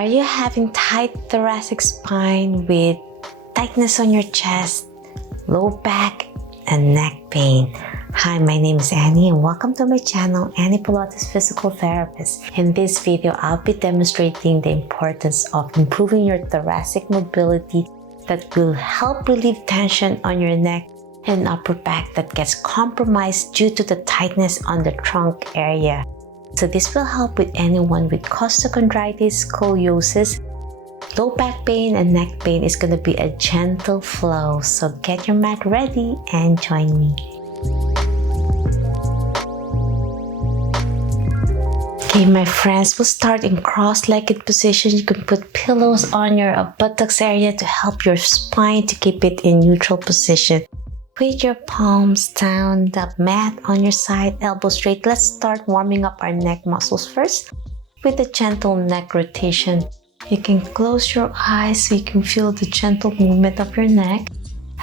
Are you having tight thoracic spine with tightness on your chest, low back, and neck pain? Hi, my name is Annie and welcome to my channel, Annie Pilates Physical Therapist. In this video, I'll be demonstrating the importance of improving your thoracic mobility that will help relieve tension on your neck and upper back that gets compromised due to the tightness on the trunk area. So this will help with anyone with costochondritis, scoliosis, low back pain, and neck pain. Is going to be a gentle flow. So get your mat ready and join me. Okay, my friends, we'll start in cross-legged position. You can put pillows on your buttocks area to help your spine to keep it in neutral position. With your palms down, the mat on your side, elbow straight. Let's start warming up our neck muscles first with a gentle neck rotation. You can close your eyes so you can feel the gentle movement of your neck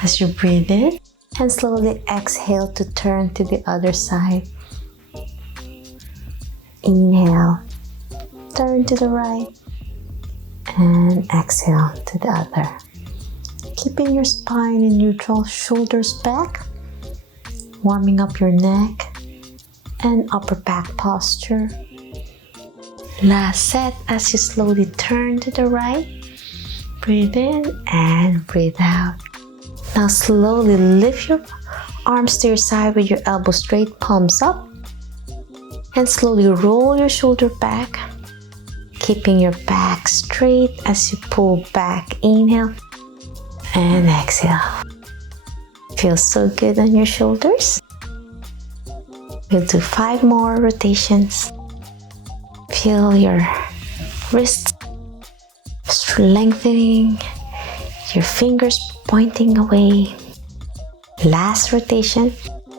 as you breathe in, and slowly exhale to turn to the other side. Inhale, turn to the right, and exhale to the other. Keeping your spine in neutral, shoulders back, warming up your neck and upper back posture. Last set as you slowly turn to the right. Breathe in and breathe out. Now slowly lift your arms to your side with your elbows straight, palms up. And slowly roll your shoulder back, keeping your back straight as you pull back. Inhale and exhale. Feels so good on your shoulders. We'll do 5 more rotations. Feel your wrists lengthening, your fingers pointing away. Last rotation.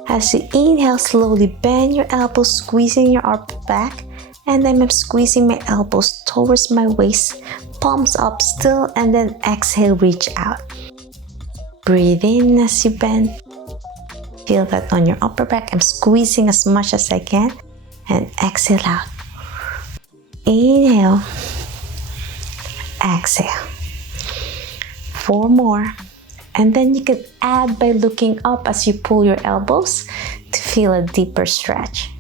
As you inhale, slowly bend your elbows, squeezing your upper back, and then I'm squeezing my elbows towards my waist, palms up still, and then exhale, reach out. Breathe in as you bend. Feel that on your upper back. I'm squeezing as much as I can, and exhale out. Inhale, exhale. 4 more. And then you can add by looking up as you pull your elbows to feel a deeper stretch.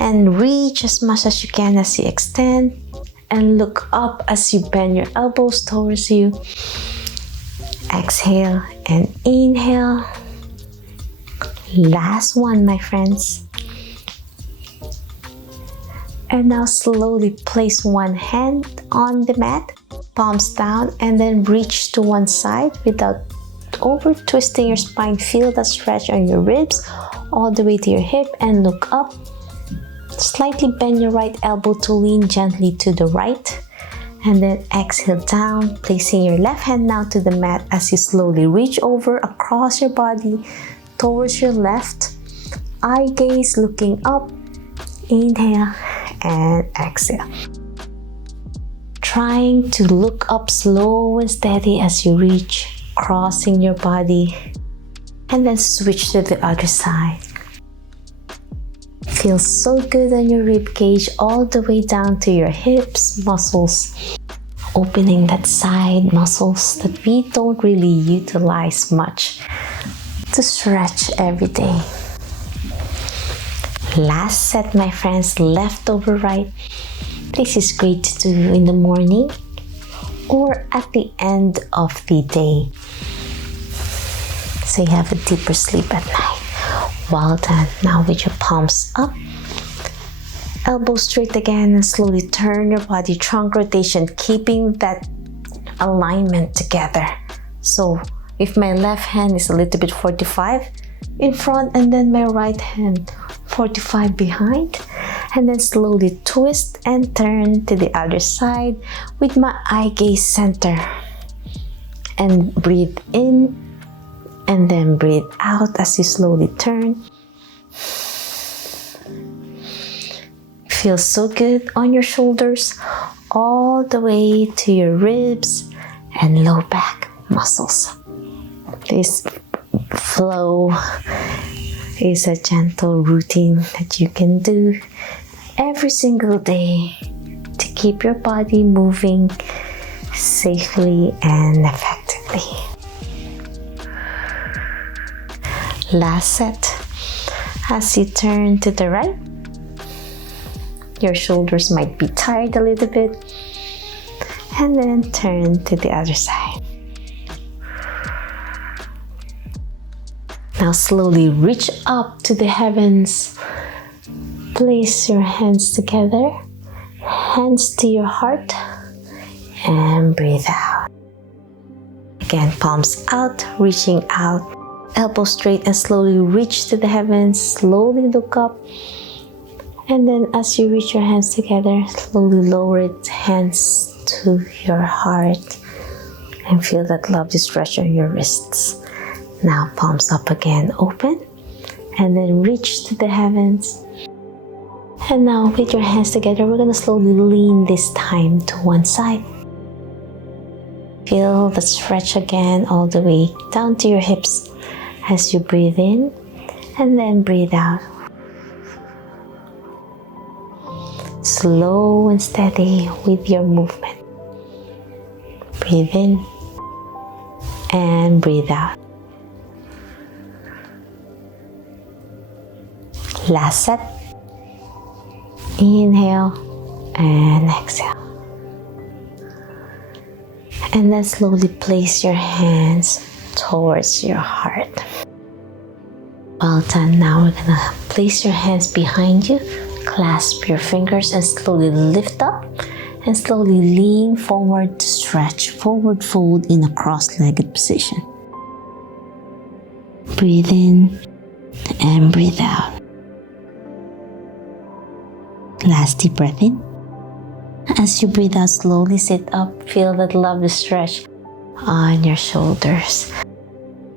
And reach as much as you can as you extend. And look up as you bend your elbows towards you. Exhale and inhale. Last one, my friends. And now slowly place one hand on the mat, palms down, and then reach to one side without over twisting your spine. Feel the stretch on your ribs all the way to your hip and look up. Slightly bend your right elbow to lean gently to the right, and then exhale down, placing your left hand now to the mat as you slowly reach over across your body towards your left. Eye gaze looking up. Inhale and exhale. Trying to look up slow and steady as you reach, crossing your body, and then switch to the other side. Feels so good on your rib cage all the way down to your hips muscles, opening that side muscles that we don't really utilize much to stretch every day. Last set, my friends, left over right. This is great to do in the morning or at the end of the day, so you have a deeper sleep at night. Well done. Now with your palms up, elbows straight again, and slowly turn your body, trunk rotation, keeping that alignment together. So if my left hand is a little bit 45 in front, and then my right hand 45 behind, and then slowly twist and turn to the other side with my eye gaze center, and breathe in and then breathe out as you slowly turn. Feels so good on your shoulders all the way to your ribs and low back muscles. This flow is a gentle routine that you can do every single day to keep your body moving safely and effectively. Last set. As you turn to the right, your shoulders might be tired a little bit, and then turn to the other side. Now slowly reach up to the heavens. Place your hands together, hands to your heart, and breathe out. Again, palms out, reaching out, elbows straight, and slowly reach to the heavens. Slowly look up, and then as you reach your hands together, slowly lower it, hands to your heart, and feel that lovely stretch on your wrists. Now palms up again, open, and then reach to the heavens. And now with your hands together, we're going to slowly lean this time to one side. Feel the stretch again all the way down to your hips as you breathe in and then breathe out. Slow and steady with your movement. Breathe in and breathe out. Last set. Inhale and exhale. And then slowly place your hands towards your heart. Well done. Now we're gonna place your hands behind you, clasp your fingers, and slowly lift up and slowly lean forward to stretch, forward fold in a cross-legged position. Breathe in and breathe out. Last deep breath in. As you breathe out, slowly sit up. Feel that lovely stretch on your shoulders.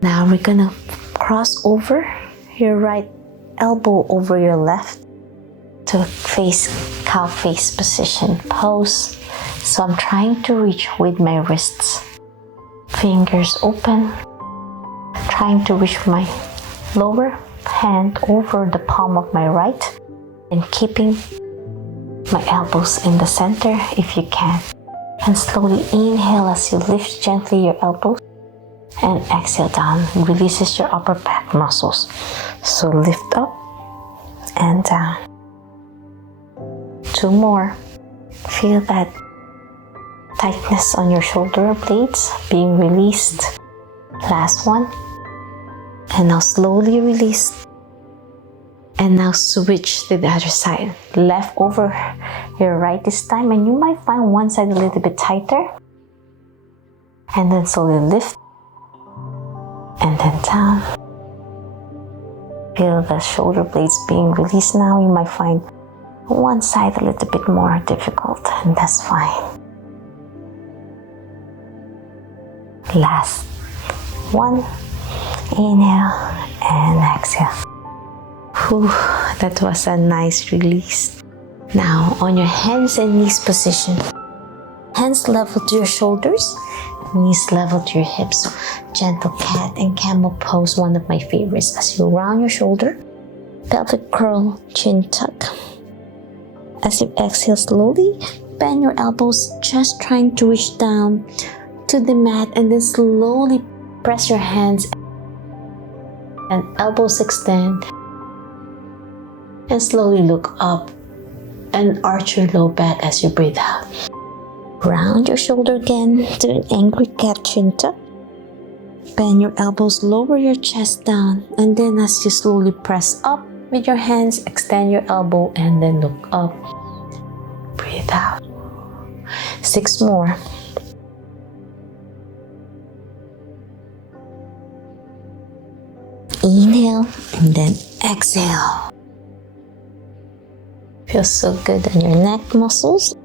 Now we're gonna cross over your right elbow over your left to face cow face position pose. So I'm trying to reach with my wrists. Fingers open. Trying to reach my lower hand over the palm of my right and keeping my elbows in the center if you can. And slowly inhale as you lift gently your elbows and exhale down. Releases your upper back muscles. So lift up and down. 2 more. Feel that tightness on your shoulder blades being released. Last one. And now slowly release. And now switch to the other side. Left over your right this time, and you might find one side a little bit tighter. And then slowly lift. And then down. Feel the shoulder blades being released now. You might find one side a little bit more difficult, and that's fine. Last one. Inhale and exhale. Whew, that was a nice release. Now on your hands and knees position. Hands level to your shoulders, knees level to your hips. Gentle cat and camel pose, one of my favorites. As you round your shoulder, pelvic curl, chin tuck. As you exhale slowly, bend your elbows, just trying to reach down to the mat, and then slowly press your hands and elbows extend. And slowly look up and arch your low back as you breathe out. Round your shoulder again to an angry cat chin tuck. Bend your elbows, lower your chest down, and then as you slowly press up with your hands, extend your elbow and then look up. Breathe out. 6 more. Inhale and then exhale. Feels so good on your neck muscles,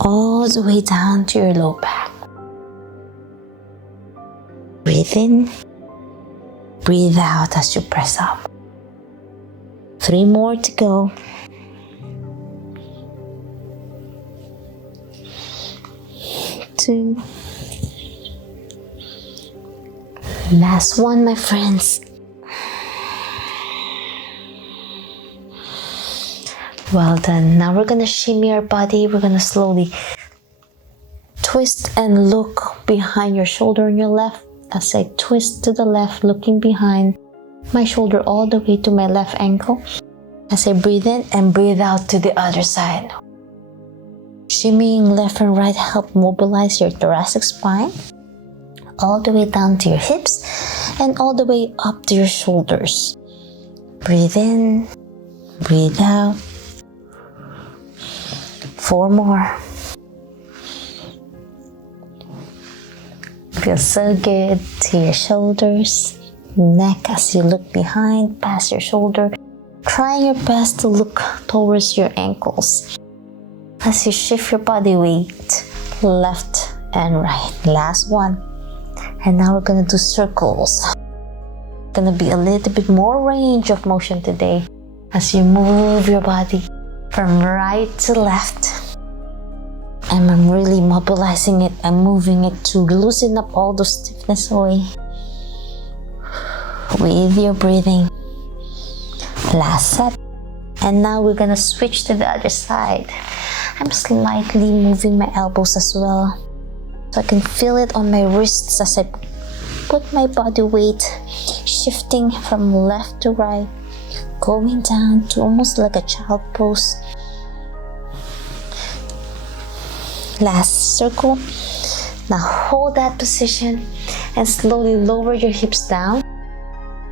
all the way down to your low back. Breathe in, breathe out as you press up. 3 more to go. Two. Last one, my friends. Well done. Now we're gonna shimmy our body. We're gonna slowly twist and look behind your shoulder on your left. As I twist to the left, looking behind my shoulder all the way to my left ankle. As I breathe in and breathe out to the other side. Shimmying left and right help mobilize your thoracic spine all the way down to your hips and all the way up to your shoulders. Breathe in, breathe out. 4 more. Feels so good to your shoulders, neck as you look behind, past your shoulder. Try your best to look towards your ankles as you shift your body weight left and right. Last one. And now we're gonna do circles. Gonna be a little bit more range of motion today as you move your body from right to left. And I'm really mobilizing it and moving it to loosen up all the stiffness away with your breathing. Last set. And now we're gonna switch to the other side. I'm slightly moving my elbows as well, so I can feel it on my wrists as I put my body weight shifting from left to right, going down to almost like a child pose. Last circle. Now hold that position and slowly lower your hips down,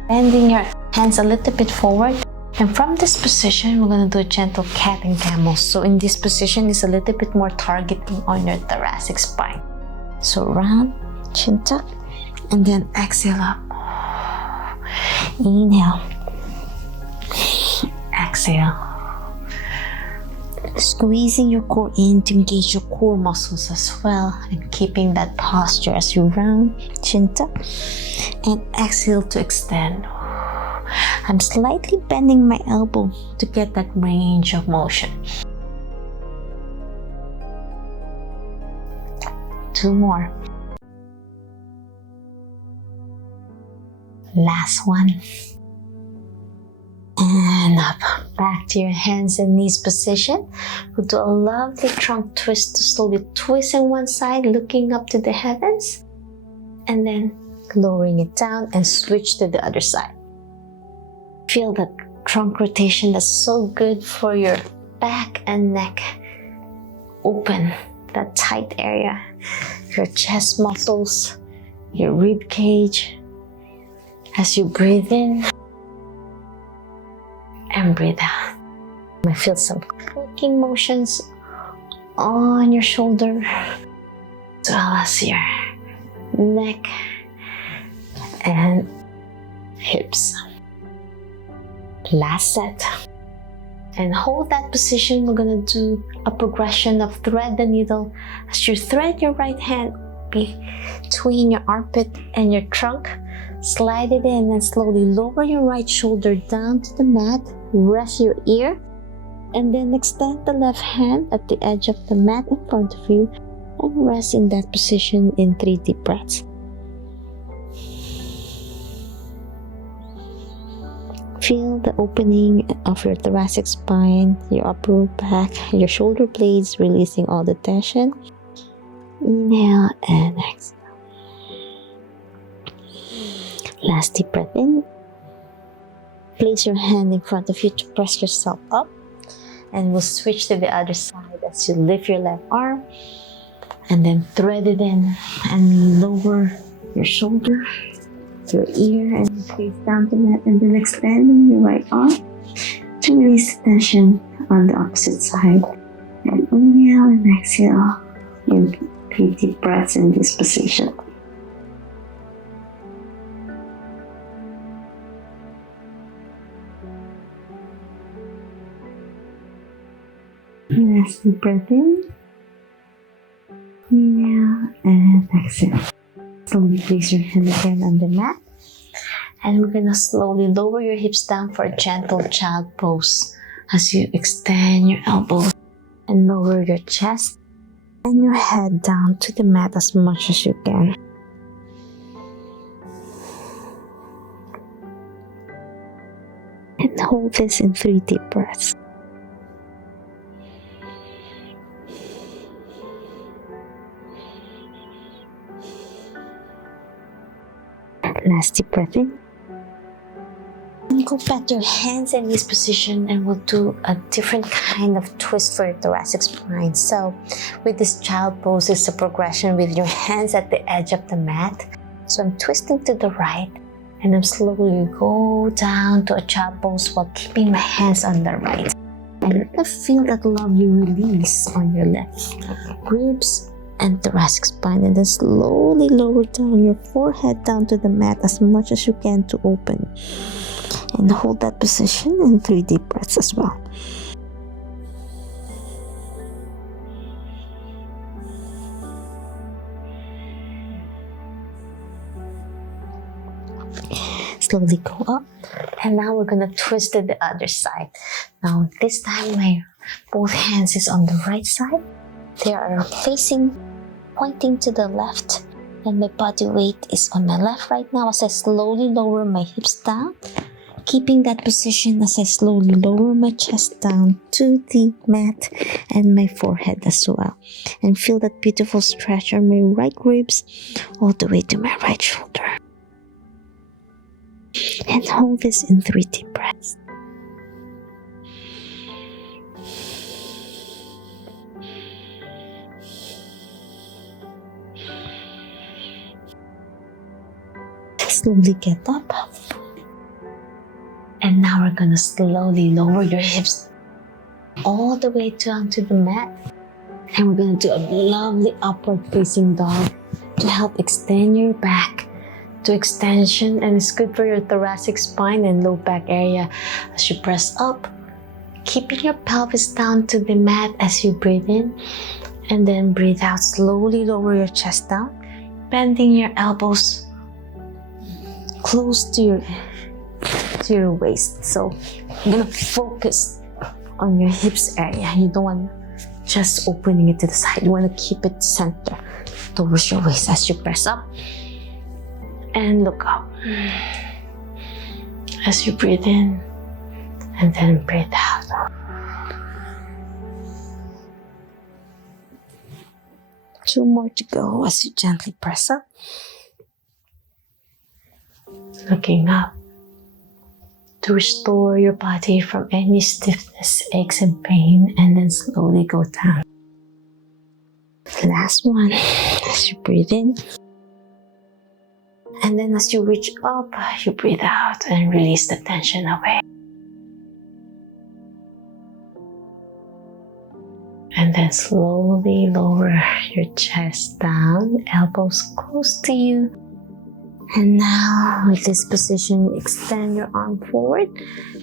bending your hands a little bit forward. And from this position, we're going to do a gentle cat and camel. So in this position, it's a little bit more targeting on your thoracic spine. So round, chin tuck, and then exhale up. Inhale. Exhale. Squeezing your core in to engage your core muscles as well, and keeping that posture as you round, chin tuck, and exhale to extend. I'm slightly bending my elbow to get that range of motion. 2 more. Last one. And up. Back to your hands and knees position. We'll do a lovely trunk twist to slowly twist on one side, looking up to the heavens. And then lowering it down and switch to the other side. Feel that trunk rotation that's so good for your back and neck. Open that tight area, your chest muscles, your rib cage. As you breathe in and breathe out. You might feel some clicking motions on your shoulder, as well as your neck and hips. Last set. And hold that position. We're gonna do a progression of thread the needle. As you thread your right hand between your armpit and your trunk, slide it in and slowly lower your right shoulder down to the mat. Rest your ear, and then extend the left hand at the edge of the mat in front of you and rest in that position in 3 deep breaths. Feel the opening of your thoracic spine, your upper back, your shoulder blades releasing all the tension. Inhale and exhale. Last deep breath in. Place your hand in front of you to press yourself up. And we'll switch to the other side as you lift your left arm. And then thread it in and lower your shoulder, your ear, and face down to that. And then extending your right arm to release the tension on the opposite side. And inhale and exhale. And 3 deep breaths in this position. Last deep breath in. Inhale and exhale. Slowly place your hand again on the mat. And we're gonna slowly lower your hips down for a gentle child pose as you extend your elbows and lower your chest and your head down to the mat as much as you can. And hold this in 3 deep breaths. Last deep breath in. And go back to your hands and knees position, and we'll do a different kind of twist for your thoracic spine. So with this child pose, it's a progression with your hands at the edge of the mat. So I'm twisting to the right, and I'm slowly go down to a child pose while keeping my hands on the right. And you're gonna feel that lovely release on your left ribs and thoracic spine, and then slowly lower down your forehead down to the mat as much as you can to open. And hold that position in 3 deep breaths as well. Slowly go up, and now we're gonna twist to the other side. Now this time my both hands is on the right side. They are pointing to the left, and my body weight is on my left right now as I slowly lower my hips down, keeping that position as I slowly lower my chest down to the mat and my forehead as well. And feel that beautiful stretch on my right ribs all the way to my right shoulder. And hold this in 3 deep breaths. Slowly get up. And now we're gonna slowly lower your hips all the way down to the mat. And we're gonna do a lovely upward facing dog to help extend your back to extension, and it's good for your thoracic spine and low back area as you press up, keeping your pelvis down to the mat as you breathe in, and then breathe out. Slowly lower your chest down, bending your elbows close to your waist. So you're gonna focus on your hips area. You don't want just opening it to the side. You want to keep it center towards your waist as you press up and look up as you breathe in, and then breathe out. Two more to go as you gently press up, looking up to restore your body from any stiffness, aches, and pain, and then slowly go down. Last one as you breathe in. And then as you reach up, you breathe out and release the tension away. And then slowly lower your chest down, elbows close to you. And now with this position, extend your arm forward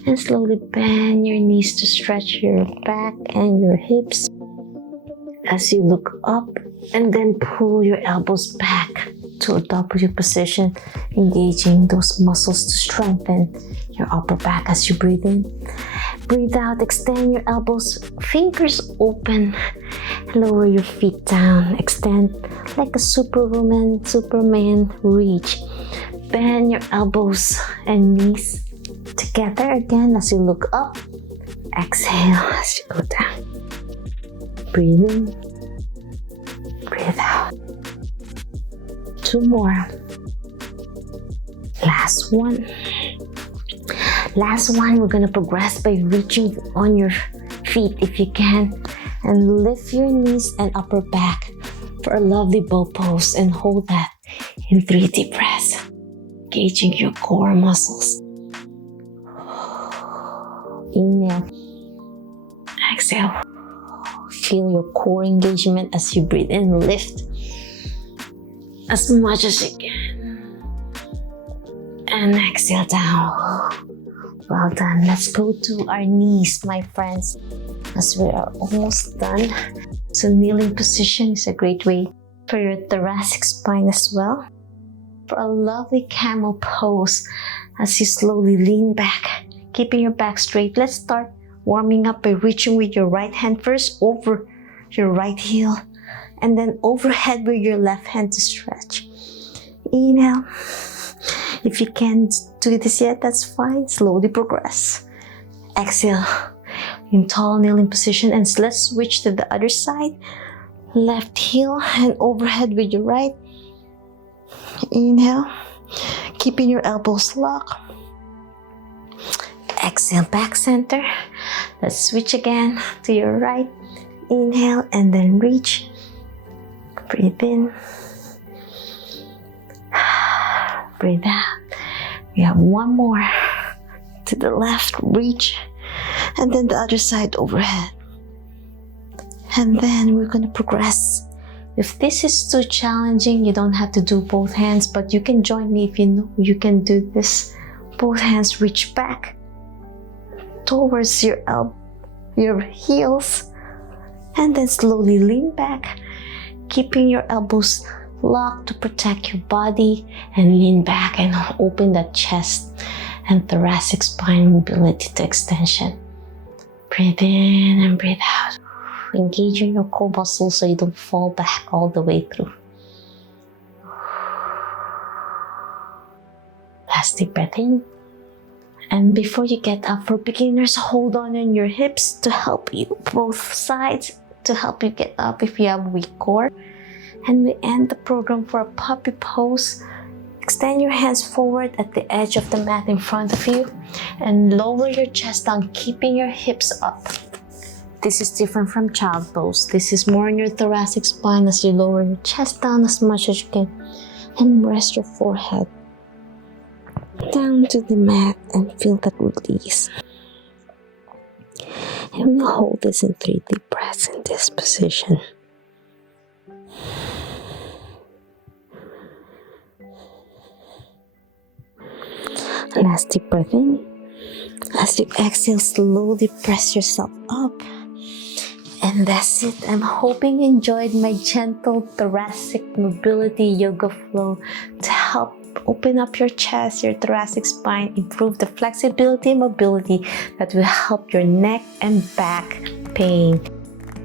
and slowly bend your knees to stretch your back and your hips. As you look up, and then pull your elbows back to a W position, engaging those muscles to strengthen your upper back as you breathe in. Breathe out, extend your elbows, fingers open, lower your feet down, extend like a Superman reach. Bend your elbows and knees together again as you look up. Exhale as you go down. Breathe in, breathe out. Two more. Last one. We're gonna progress by reaching on your feet if you can, and lift your knees and upper back for a lovely bow pose, and hold that in 3 deep breaths, engaging your core muscles. Inhale, exhale. Feel your core engagement as you breathe in. Lift as much as you can, and exhale down. Well done. Let's go to our knees, my friends, as we are almost done. So kneeling position is a great way for your thoracic spine as well. For a lovely camel pose as you slowly lean back, keeping your back straight. Let's start warming up by reaching with your right hand first over your right heel, and then overhead with your left hand to stretch. Inhale. If you can't do this yet, that's fine. Slowly progress. Exhale in tall kneeling position, and let's switch to the other side. Left heel and overhead with your right. Inhale. Keeping your elbows locked. Exhale, back center. Let's switch again to your right. Inhale and then reach. Breathe in. Breathe out. We have one more. To the left, reach. And then the other side overhead. And then we're going to progress. If this is too challenging, you don't have to do both hands, but you can join me if you know you can do this. Both hands reach back towards your heels, and then slowly lean back, keeping your elbows locked to protect your body, and lean back and open that chest and thoracic spine mobility to extension. Breathe in and breathe out. Engaging your core muscles so you don't fall back all the way through. Last deep breath in. And before you get up, for beginners, hold on your hips to help you, both sides, to help you get up if you have weak core. And we end the program for a puppy pose. Extend your hands forward at the edge of the mat in front of you and lower your chest down, keeping your hips up. This is different from child pose. This is more in your thoracic spine as you lower your chest down as much as you can and rest your forehead down to the mat and feel that release. And we'll hold this in 3 deep breaths in this position. Last deep breath in. As you exhale, slowly press yourself up. And that's it. I'm hoping you enjoyed my gentle thoracic mobility yoga flow to help open up your chest, your thoracic spine, improve the flexibility and mobility that will help your neck and back pain.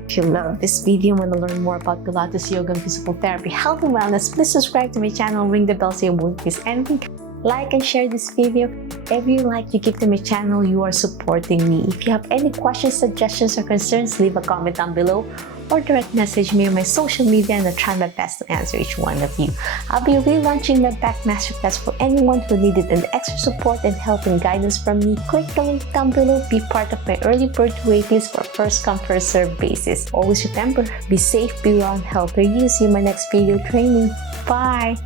If you love this video and want to learn more about Pilates, yoga, and physical therapy, health and wellness, please subscribe to my channel, ring the bell so you won't miss anything. Like and share this video. Every like you give to my channel, you are supporting me. If you have any questions, suggestions, or concerns, leave a comment down below or direct message me on my social media and I'll try my best to answer each one of you. I'll be relaunching my back masterclass for anyone who needed an extra support and help and guidance from me. Click the link down below. Be part of my early bird wait list for a first come first serve basis. Always remember, be safe, be well, and healthy. See you in my next video training. Bye!